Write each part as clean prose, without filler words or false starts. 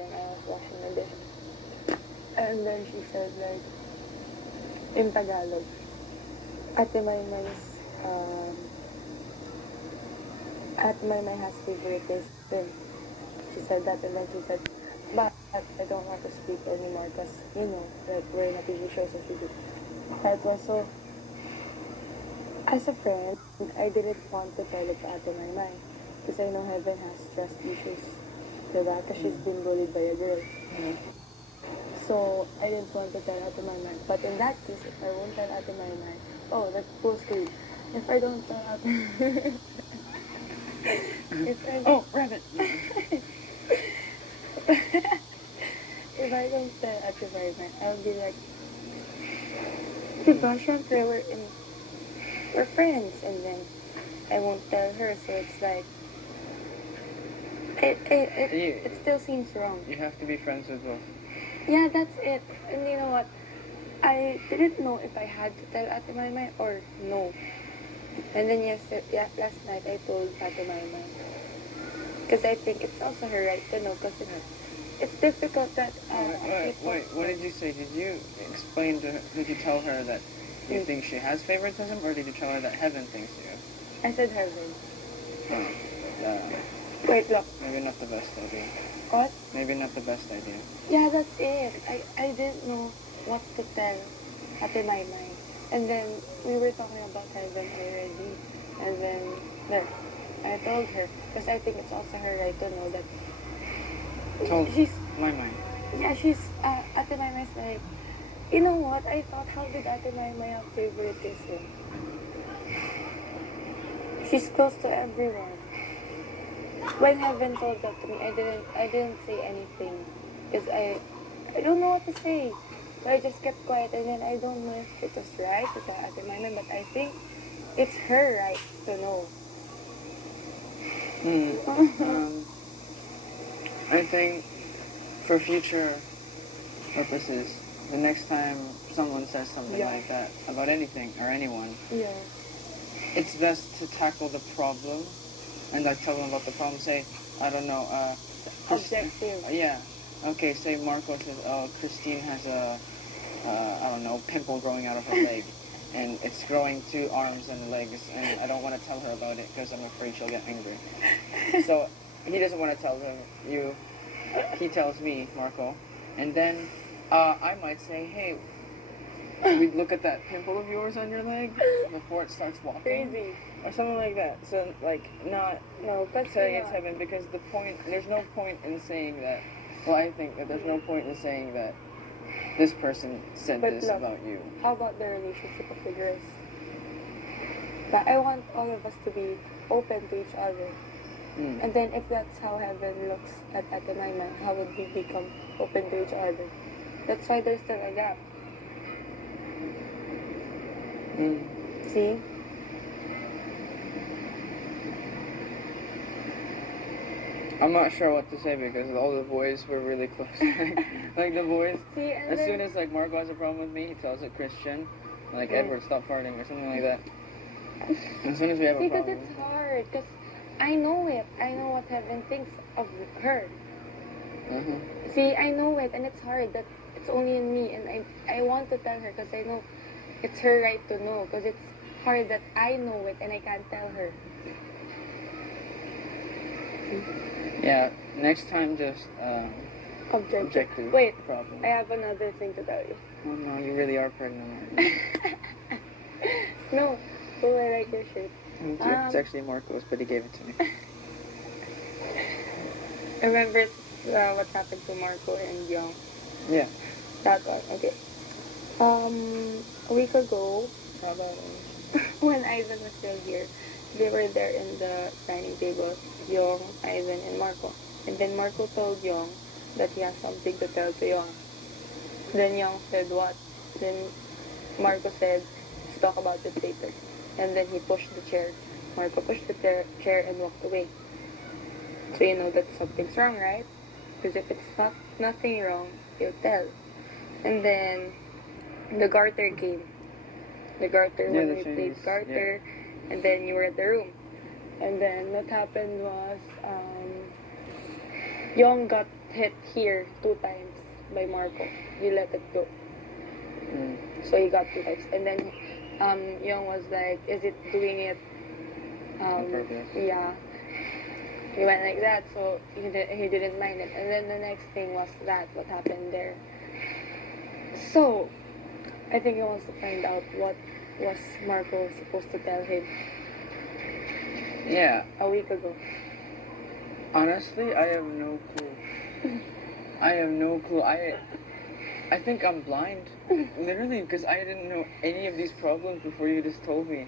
then I was washing the dishes. And then she said, like, in Tagalog, Ate Maymay's, Ate Maymay has favoritism. She said that, and then she said, but I don't want to speak anymore because, you know, like, we're in a TV show, so she did. That was so, as a friend, I didn't want to tell it to Ate Maymay because I know Heaven has trust issues. Diba? Because she's been bullied by a girl. So, I didn't want to tell Ate Maymay. But in that case, if I won't tell Ate Maymay, oh, that pulls to you. If I don't tell Ate if I Oh, rabbit! if I don't tell Ate Maymay, I'll be like, diba, syempre, we're friends, and then I won't tell her, so it's like, it still seems wrong. You have to be friends with both. Yeah, that's it. And you know what? I didn't know if I had to tell Ate Maymay or no. And then last night I told Ate Maymay. Because I think it's also her right to know, because it's difficult that Wait, what did you say? Did you explain to her, did you tell her that you think she has favoritism, or did you tell her that Heaven thinks you? I said Heaven. Wait, look. Maybe not the best idea. What? Maybe not the best idea. Yeah, that's it. I didn't know what to tell Ate Maymay. And then we were talking about Heaven already. And then, there, I told her. Because I think it's also her right to know that she's... Maymay. Yeah, she's... Ate Maymay's like, you know what? I thought, how did Ate Maymay have favoritism? She's close to everyone. When Heaven told that to me, I didn't say anything. Because I don't know what to say. So I just kept quiet, and then I don't know if it was right to tell Ate Maymay, but I think it's her right to know. I think for future purposes, the next time someone says something like that about anything or anyone, it's best to tackle the problem and like tell them about the problem. Say, I don't know, Objective. Yeah. Okay, say Marco says, oh, Christine has a, I don't know, pimple growing out of her leg. And it's growing to arms and legs, and I don't want to tell her about it because I'm afraid she'll get angry. So he doesn't want to tell you. He tells me, Marco. And then I might say, hey, should we look at that pimple of yours on your leg before it starts walking? Crazy. Or something like that. So, like, not saying it's Heaven, because there's no point in saying that. Well, I think that there's no point in saying that this person said this about you. How about the relationship of the girls? But I want all of us to be open to each other. And then if that's how Heaven looks at Ate Maymay, how would we become open to each other? That's why there's still a gap. See? I'm not sure what to say because all the boys were really close. Like the boys, See, as soon as like Marco has a problem with me, he tells it Christian, like Edward, stop farting or something like that. As soon as we have a problem. Because it's hard. Because I know it. I know what Heaven thinks of her. See, I know it, and it's hard that it's only in me, and I want to tell her because I know it's her right to know. Because it's hard that I know it and I can't tell her. Yeah, next time just objective. Wait, problem. I have another thing to tell you. Oh no, you really are pregnant. No, oh, I like your shirt. It's actually Marco's, but he gave it to me. Remember what happened to Marco and Young? Yeah. That one, okay. A week ago, when Ivan was still here, they were there in the dining table, Young, Ivan, and Marco. And then Marco told Young that he has something to tell to Young. Then Young said, what? Then Marco said, let's talk about it later. And then he pushed the chair. Marco pushed the chair and walked away. So you know that something's wrong, right? Because if it's nothing wrong, he'll tell. And then the garter came. The garter, when we played garter, and then you were at the room. And then what happened was, Young got hit here 2 times by Marco. He let it go. Mm. So he got 2 times. And then Young was like, is it doing it? On purpose. Yeah. He went like that, so he didn't mind it. And then the next thing was what happened there. So, I think he wants to find out what was Marco supposed to tell him Yeah. a week ago. Honestly, I have no clue. I have no clue. I think I'm blind. Literally, because I didn't know any of these problems before you just told me.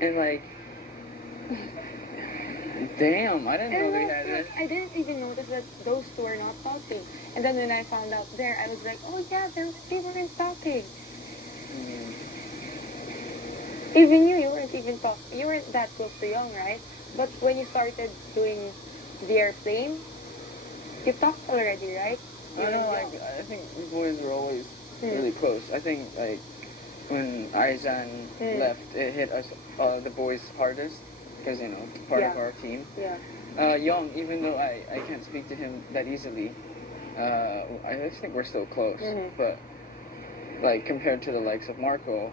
And like, damn, I didn't know they had it. I didn't even notice that those two were not talking. And then when I found out there, I was like, oh yeah, they weren't talking. Mm. Even you weren't even you weren't that close to Young, right? But when you started doing the airplane, you talked already, right? I don't know, like, I think the boys were always really close. I think, like, when Aizan left, it hit us, the boys hardest, because, you know, part of our team. Yeah. Young, even though I can't speak to him that easily, I just think we're still close. But, like, compared to the likes of Marco,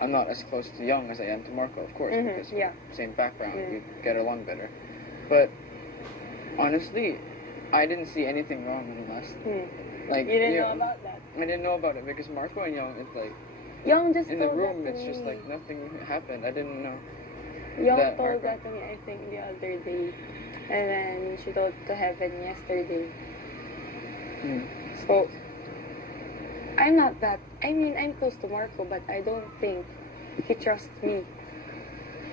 I'm not as close to Young as I am to Marco, of course, because same background, we get along better. But, honestly, I didn't see anything wrong in the last. Like, you didn't know about that? I didn't know about it because Marco and Young, it's like, Young just in the told room, that to it's just me. like nothing happened. I didn't know. Young that told Marco. that to me, I think, the other day. And then she told to Heaven yesterday. So, I'm not that. I mean, I'm close to Marco, but I don't think he trusts me.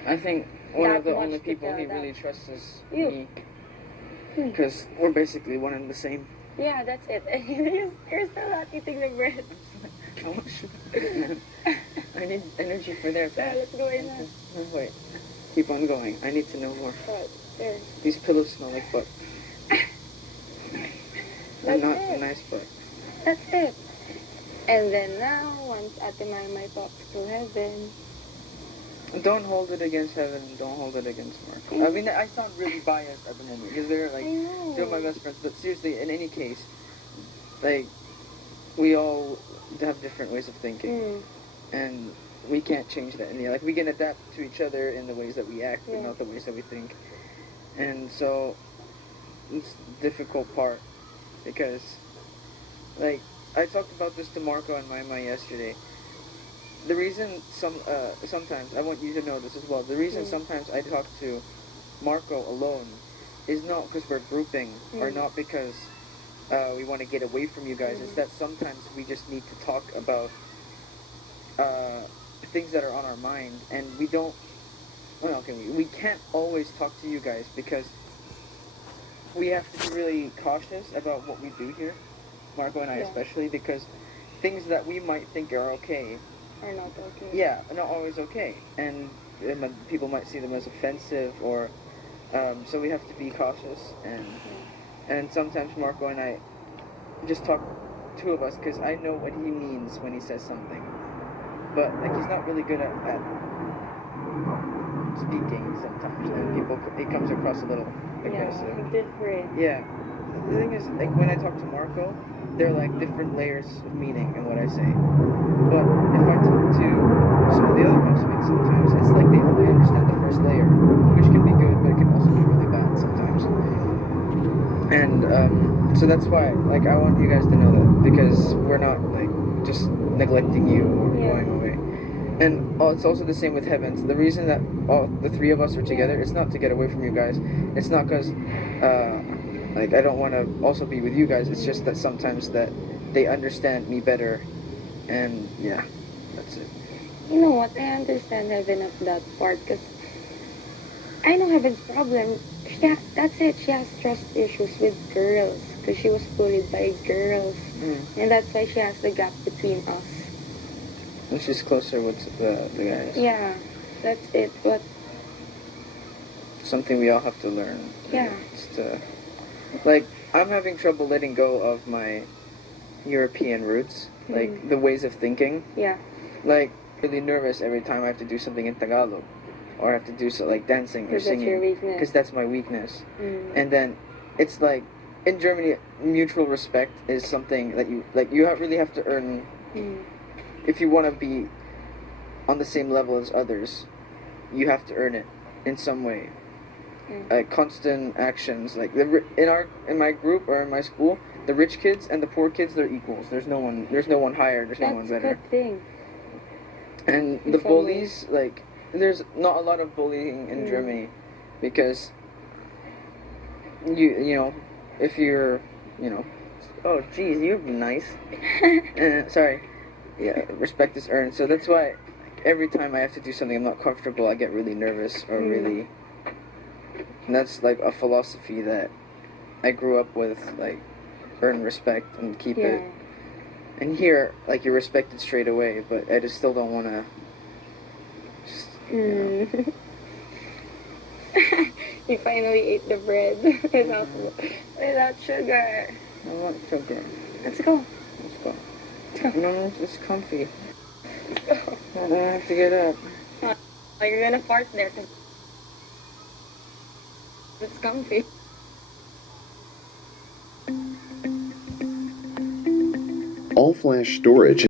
I think one That of the much only to people tell he that. really trusts is You. me. Because we're basically one and the same. Yeah, that's it. You're still not eating the bread. I want sugar. I need energy for their Yeah, let's go in now. No, wait. Keep on going. I need to know more. Right, there. These pillows smell like butt. That's Not it. a nice butt. That's it. And then now, once Ate Maymay talks to Heaven. Don't hold it against Heaven. Don't hold it against Marco. I mean, I sound really biased at the moment because they're like two of my best friends. But seriously, in any case, like, we all have different ways of thinking, and we can't change that. And like, we can adapt to each other in the ways that we act, but not the ways that we think. And so, it's the difficult part because, like, I talked about this to Marco and Maymay yesterday. The reason sometimes, I want you to know this as well, the reason sometimes I talk to Marco alone is not because we're grouping or not because we want to get away from you guys. It's that sometimes we just need to talk about things that are on our mind, and we don't, well, okay, we can't always talk to you guys because we have to be really cautious about what we do here, Marco and I especially, because things that we might think are okay are not okay. Yeah, not always okay, and people might see them as offensive, or so we have to be cautious, and sometimes Marco and I just talk, two of us, because I know what he means when he says something, but like he's not really good at speaking sometimes, and it comes across a little aggressive. Yeah, different. Yeah, the thing is, like when I talk to Marco, there are like different layers of meaning in what I say. But if I talk to some of the other housemates sometimes, it's like they only understand the first layer, which can be good, but it can also be really bad sometimes. And so that's why, like, I want you guys to know that, because we're not, like, just neglecting you or going away. And it's also the same with Heavens. The reason that all the three of us are together, it's not to get away from you guys. It's not because, like, I don't want to also be with you guys. It's just that sometimes that they understand me better. And, yeah, that's it. You know what? I understand Heaven at that part, because I know Heaven's problem. That's it. She has trust issues with girls, because she was bullied by girls. And that's why she has the gap between us. And she's closer with the guys. Yeah, that's it. But something we all have to learn. Yeah. It's to, like, I'm having trouble letting go of my European roots, like the ways of thinking. Yeah. Like, really nervous every time I have to do something in Tagalog, or I have to do like dancing or singing, because that's my weakness. And then it's like in Germany, mutual respect is something that really have to earn if you want to be on the same level as others. You have to earn it in some way. Constant actions, like in my group or in my school, the rich kids and the poor kids, they're equals. There's no one higher. There's no one better. That's a good thing. And In the some bullies, like, there's not a lot of bullying in Germany, because you know, if you're, oh geez, you're nice. Sorry. Yeah, respect is earned. So that's why every time I have to do something I'm not comfortable, I get really nervous or really. And that's like a philosophy that I grew up with, like, earn respect and keep it. And here, like, you're respected straight away, but I just still don't want to. You finally ate the bread without sugar. I want sugar. Let's go. No, it's comfy. I don't have to get up. Oh, you're gonna fart there 'cause it's comfy. All flash storage